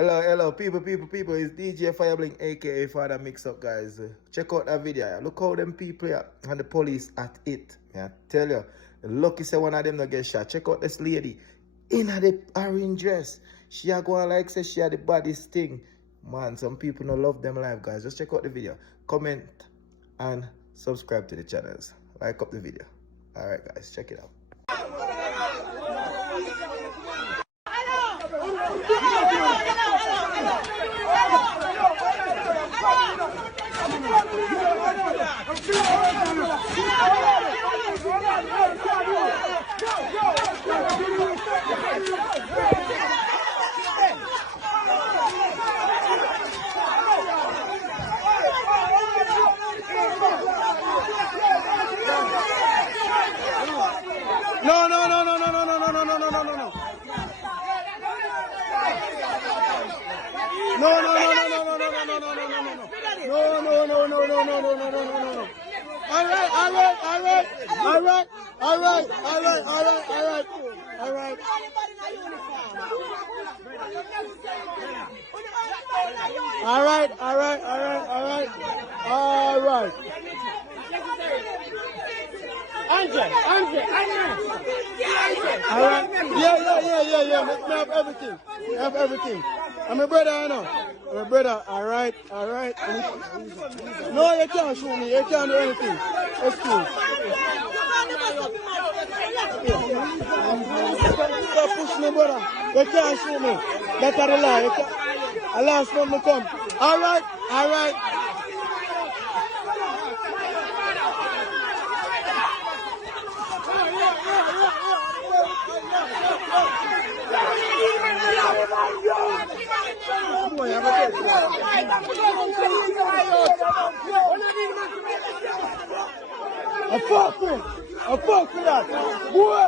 Hello, people. It's DJ Fireblink, aka Father Mix Up, guys. Check out that video. Yeah. Look how them people here and the police at it. Yeah, tell you, the lucky say one of them not get shot. Check out this lady in the orange dress. She a go on like say she had the baddest thing. Man, some people don't love them live, guys. Just check out the video, comment, and subscribe to the channels. Like up the video. All right, guys, check it out. No. All right. Andre. All right. Yeah. Me have everything. I'm a brother, I know. I'm a brother. All right. No, you can't shoot me. You can't do anything. Excuse. Stop pushing me, brother. You can't shoot me. That's the law. I last one to come. All right. I fuck with that. Boy.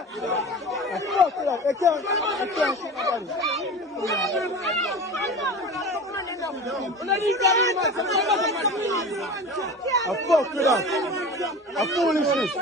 I fuck with that. I can't shoot nobody. I fuck with that. I foolishness.